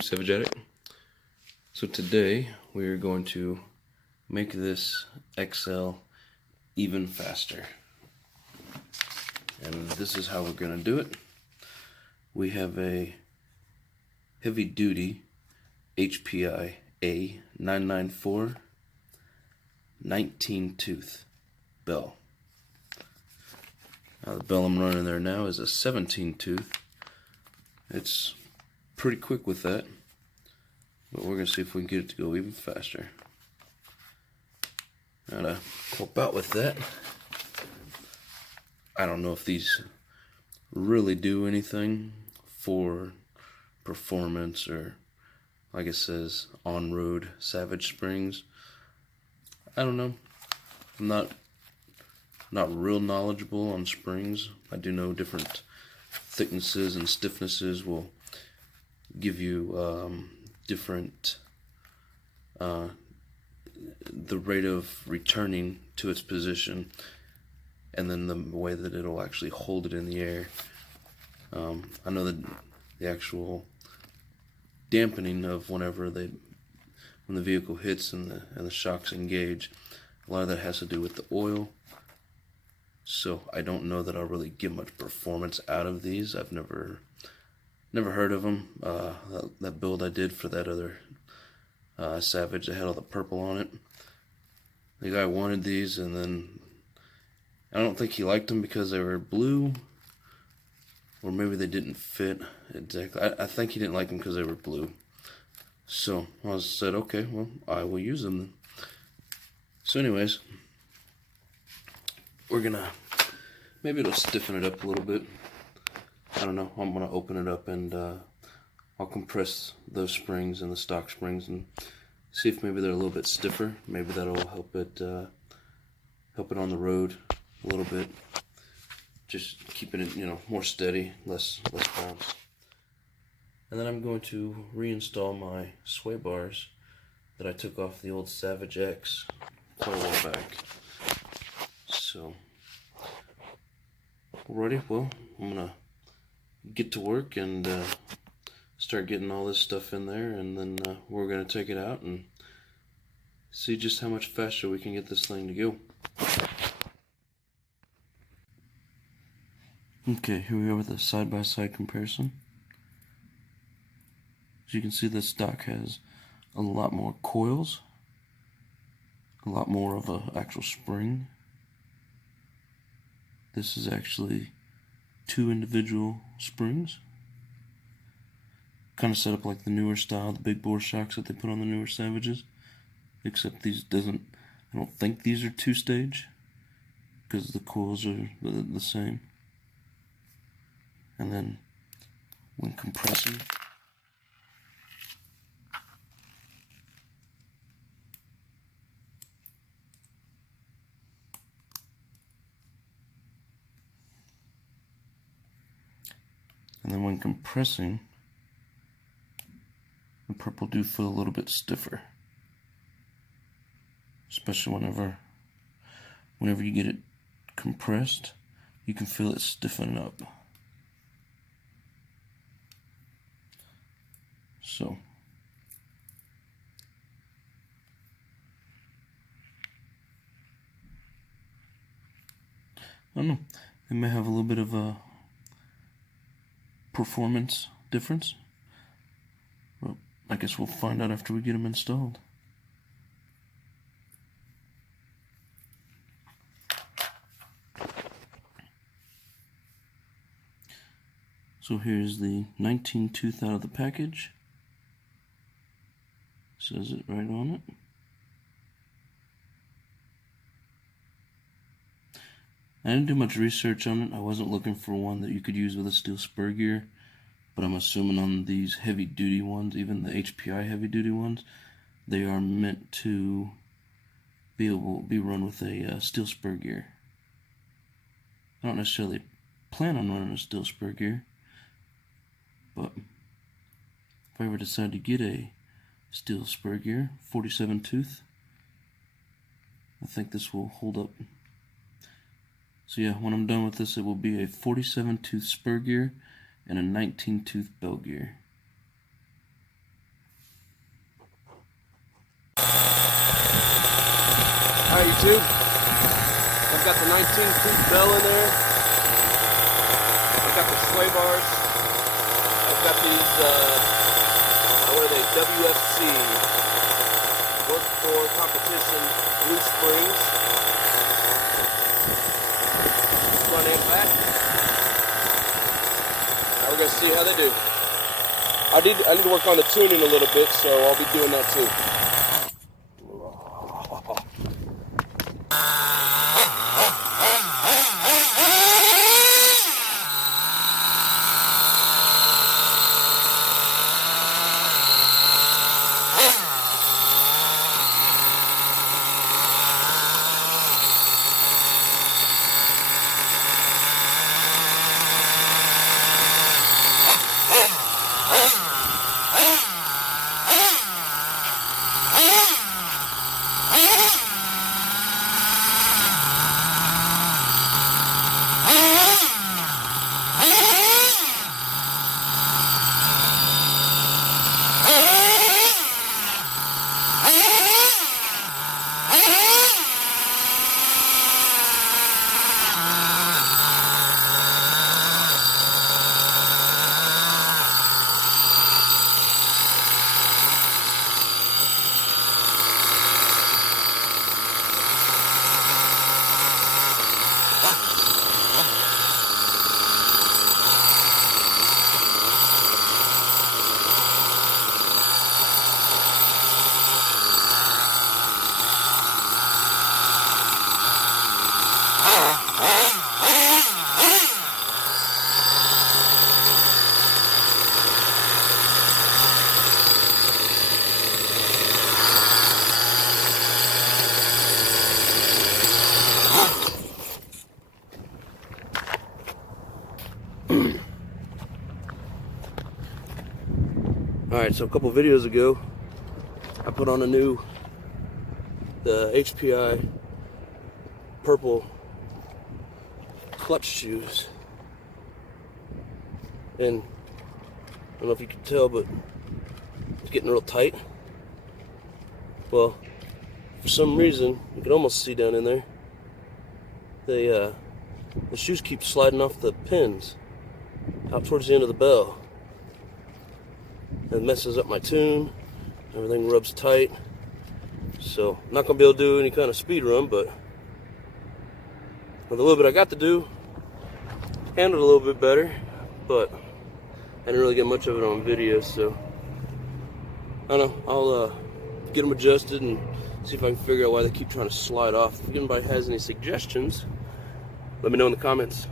YouTube, Savage Addict. So today we are going to make this XL even faster. And this is how we're going to do it. We have a heavy duty HPI A994 19 tooth bell. Now the bell I'm running there now is a 17 tooth. It's pretty quick with that, but we're going to see if we can get it to go even faster. Now to help out with that, I don't know if these really do anything for performance or, like it says, on-road Savage springs. I don't know. I'm not real knowledgeable on springs. I do know different thicknesses and stiffnesses will give you different the rate of returning to its position, and then the way that it'll actually hold it in the air. I know that the actual dampening of when the vehicle hits and the shocks engage, a lot of that has to do with the oil. So I don't know that I'll really get much performance out of these. I've never heard of them. That build I did for that other Savage that had all the purple on it, the guy wanted these, and then I don't think he liked them because they were blue, or maybe they didn't fit exactly. I think he didn't like them because they were blue. So I said, okay, well, I will use them then. So anyways, we're gonna, maybe it'll stiffen it up a little bit. I don't know. I'm gonna open it up and I'll compress those springs and the stock springs and see if maybe they're a little bit stiffer. Maybe that'll help it on the road a little bit. Just keeping it, more steady, less bounce. And then I'm going to reinstall my sway bars that I took off the old Savage X quite a while back. So, alrighty, well, I'm gonna get to work and start getting all this stuff in there, and then we're gonna take it out and see just how much faster we can get this thing to go. Okay, here we are with a side-by-side comparison. As you can see, this stock has a lot more coils, a lot more of an actual spring. This is actually 2 individual springs, kind of set up like the newer style, the big bore shocks that they put on the newer Savages, except these I don't think these are 2-stage, because the coils are the same. And then when compressing, the purple do feel a little bit stiffer, especially whenever you get it compressed, you can feel it stiffen up. So I don't know, they may have a little bit of a performance difference, but I guess we'll find out after we get them installed. So here's the 19 tooth out of the package. Says it right on it. I didn't do much research on it. I wasn't looking for one that you could use with a steel spur gear, but I'm assuming on these heavy duty ones, even the HPI heavy duty ones, they are meant to be run with a steel spur gear. I don't necessarily plan on running a steel spur gear, but if I ever decide to get a steel spur gear, 47 tooth, I think this will hold up. So yeah, when I'm done with this, it will be a 47 tooth spur gear and a 19 tooth bell gear. Alright, YouTube. I've got the 19-tooth bell in there. I've got the sway bars. I've got these, what are they? WFC. Work for competition blue springs. Front and back. Now we're going to see how they do. I need to work on the tuning a little bit, so I'll be doing that too. Alright, so a couple videos ago, I put on the HPI purple clutch shoes. And I don't know if you can tell, but it's getting real tight. Well, for some reason, you can almost see down in there, the shoes keep sliding off the pins out towards the end of the bell. It messes up my tune, everything rubs tight, so I'm not going to be able to do any kind of speed run, but with a little bit I got to do, handled a little bit better, but I didn't really get much of it on video, so I don't know, I'll get them adjusted and see if I can figure out why they keep trying to slide off. If anybody has any suggestions, let me know in the comments.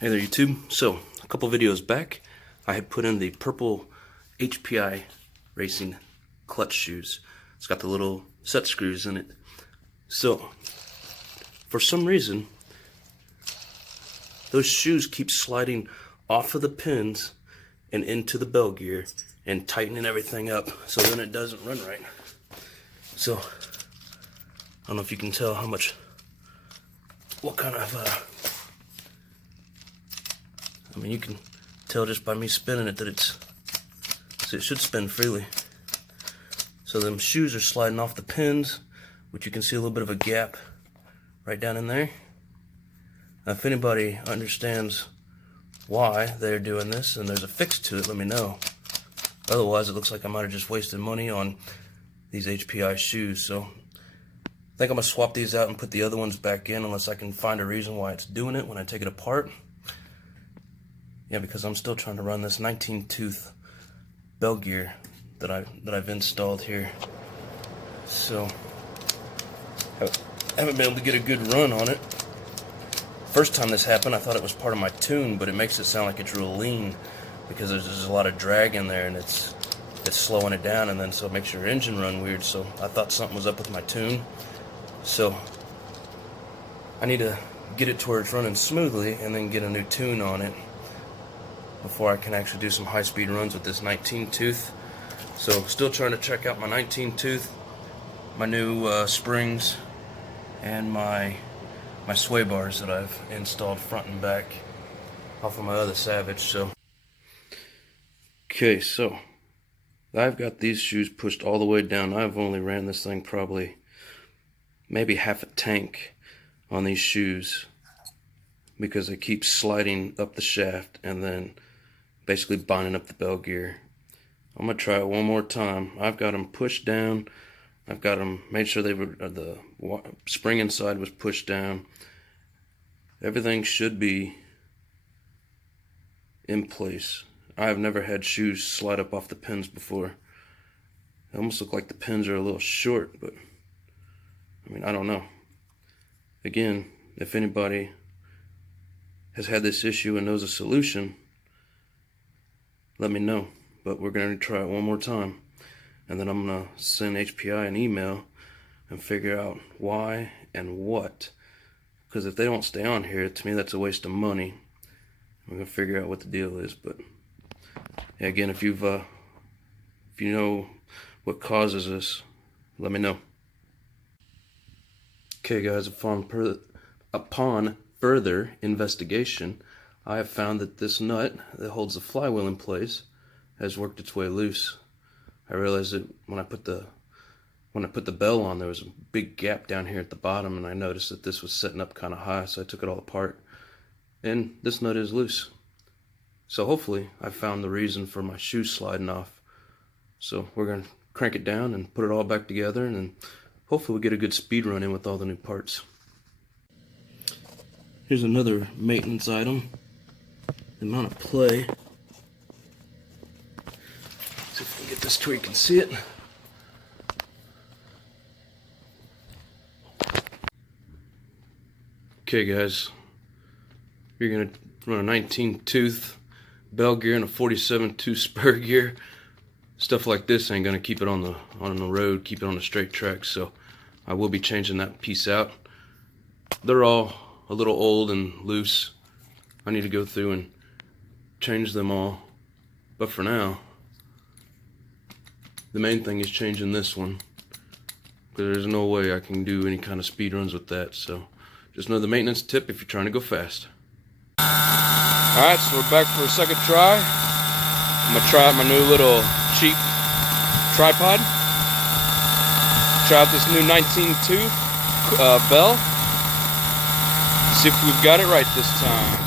Hey there, YouTube. So, a couple videos back, I had put in the purple HPI racing clutch shoes. It's got the little set screws in it. So, for some reason, those shoes keep sliding off of the pins and into the bell gear and tightening everything up, so then it doesn't run right. So, I don't know if you can tell what kind of, I mean, you can tell just by me spinning it that so it should spin freely. So them shoes are sliding off the pins, which you can see a little bit of a gap right down in there. Now, if anybody understands why they're doing this and there's a fix to it, let me know. Otherwise, it looks like I might have just wasted money on these HPI shoes. So I think I'm gonna swap these out and put the other ones back in unless I can find a reason why it's doing it when I take it apart. Yeah, because I'm still trying to run this 19-tooth bell gear that I've installed here. So I haven't been able to get a good run on it. First time this happened, I thought it was part of my tune, but it makes it sound like it's real lean because there's a lot of drag in there and it's slowing it down, and then so it makes your engine run weird. So I thought something was up with my tune. So I need to get it to where it's running smoothly and then get a new tune on it before I can actually do some high-speed runs with this 19-tooth. So still trying to check out my 19-tooth, my new springs, and my sway bars that I've installed front and back off of my other Savage. So okay, so I've got these shoes pushed all the way down. I've only ran this thing probably maybe half a tank on these shoes because they keep sliding up the shaft and then basically binding up the bell gear. I'm gonna try it one more time. I've got them pushed down. I've got them made sure they were the spring inside was pushed down. Everything should be in place. I have never had shoes slide up off the pins before. They almost look like the pins are a little short, but I mean, I don't know. Again, if anybody has had this issue and knows a solution, let me know. But we're going to try it one more time. And then I'm going to send HPI an email and figure out why and what. Because if they don't stay on here, to me that's a waste of money. I'm going to figure out what the deal is. But yeah, again, if you know what causes this, let me know. Okay guys, upon further investigation, I have found that this nut that holds the flywheel in place has worked its way loose. I realized that when I put the bell on, there was a big gap down here at the bottom, and I noticed that this was setting up kind of high, so I took it all apart, and this nut is loose. So hopefully I found the reason for my shoe sliding off. So we're going to crank it down and put it all back together, and then hopefully we get a good speed run in with all the new parts. Here's another maintenance item. The amount of play. See if we can get this to where you can see it. Okay guys, you're going to run a 19 tooth bell gear and a 47 tooth spur gear. Stuff like this ain't going to keep it on the road, keep it on the straight track, so I will be changing that piece out. They're all a little old and loose. I need to go through and change them all, but for now the main thing is changing this one, because there's no way I can do any kind of speed runs with that. So just know the maintenance tip if you're trying to go fast. Alright, so we're back for a second try. I'm gonna try out my new little cheap tripod. Try out this new 19 tooth bell. See if we've got it right this time.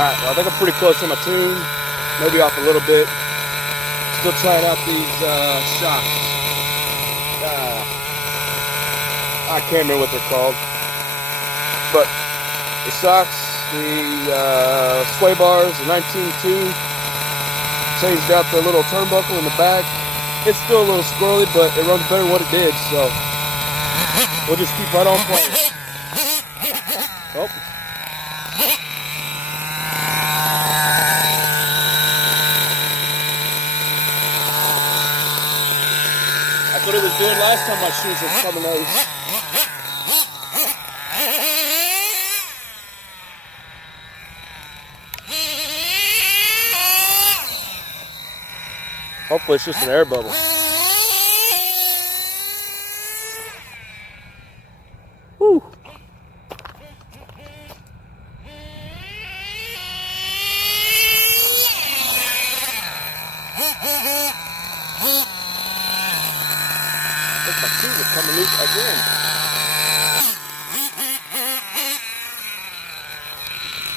Alright, well I think I'm pretty close to my tune, maybe off a little bit. Still trying out these shocks. I can't remember what they're called. But the shocks, the sway bars, the 19.2, changed out the little turnbuckle in the back. It's still a little squirrely, but it runs better than what it did, so we'll just keep right on playing. Oh. That's what it was doing last time my shoes were coming out. Hopefully it's just an air bubble. Woo! I think my shoes are coming loose again.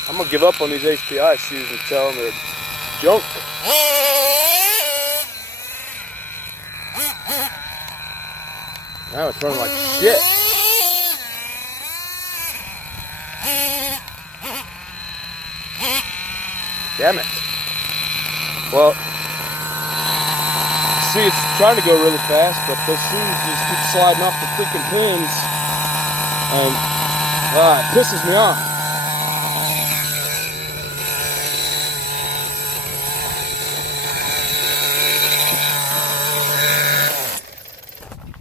I'm gonna give up on these HPI shoes and tell them they're junk. Now it's running like shit. Damn it. Well, see, it's trying to go really fast, but those shoes just keep sliding off the freaking pins, and it pisses me off.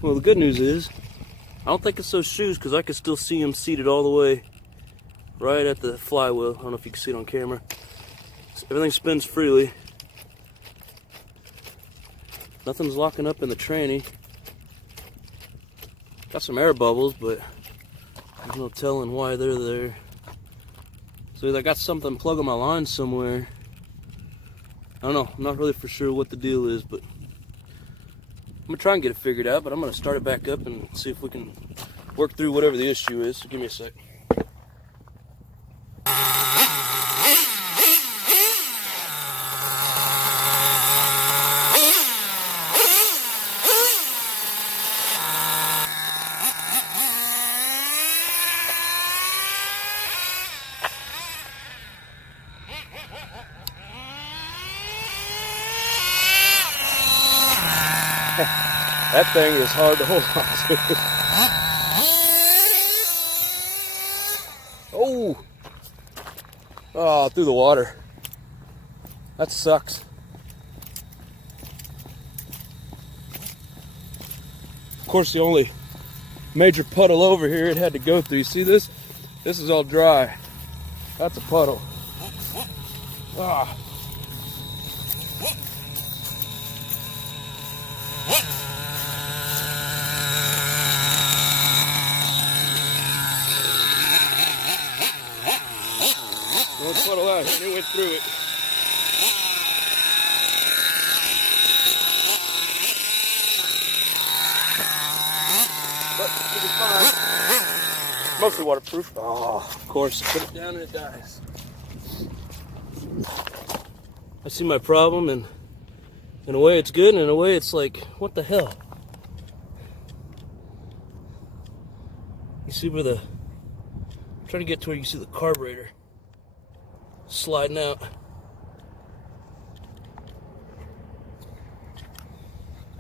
Well, the good news is, I don't think it's those shoes, because I can still see them seated all the way right at the flywheel. I don't know if you can see it on camera. So everything spins freely. Nothing's locking up in the tranny. Got some air bubbles, but there's no telling why they're there. So either I got something plugging my line somewhere. I don't know. I'm not really for sure what the deal is, but I'm gonna try and get it figured out, but I'm gonna start it back up and see if we can work through whatever the issue is. So give me a sec. That thing is hard to hold on to. Oh, through the water. That sucks. Of course, the only major puddle over here it had to go through. You see this? This is all dry. That's a puddle. Ah. One puddle out and it went through it. But it'll be fine. Mostly waterproof. Oh, of course. Put it down and it dies. I see my problem, and in a way it's good, and in a way it's like, what the hell? You see where I'm trying to get to where you see the carburetor sliding out.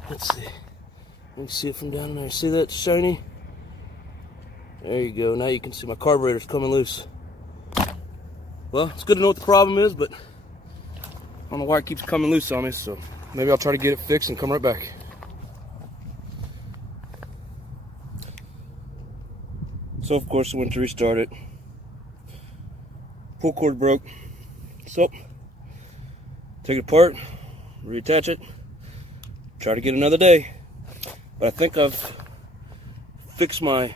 Let's see. You can see it from down there. See that shiny? There you go. Now you can see my carburetor's coming loose. Well, it's good to know what the problem is, but I don't know why it keeps coming loose on me, so maybe I'll try to get it fixed and come right back. So, of course, I went to restart it. Pull cord broke. So, take it apart, reattach it, try to get another day. But I think I've fixed my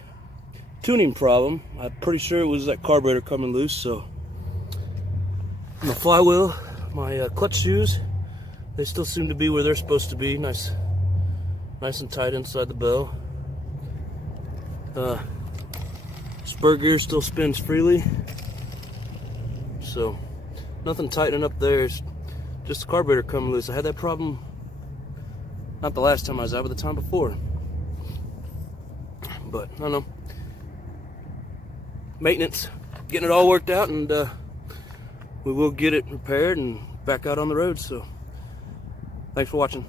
tuning problem. I'm pretty sure it was that carburetor coming loose. So, my flywheel, my clutch shoes, they still seem to be where they're supposed to be. Nice and tight inside the bell. Spur gear still spins freely. So, nothing tightening up there. It's just the carburetor coming loose. I had that problem not the last time I was out, but the time before. But I don't know. Maintenance, getting it all worked out, and we will get it repaired and back out on the road. So, thanks for watching.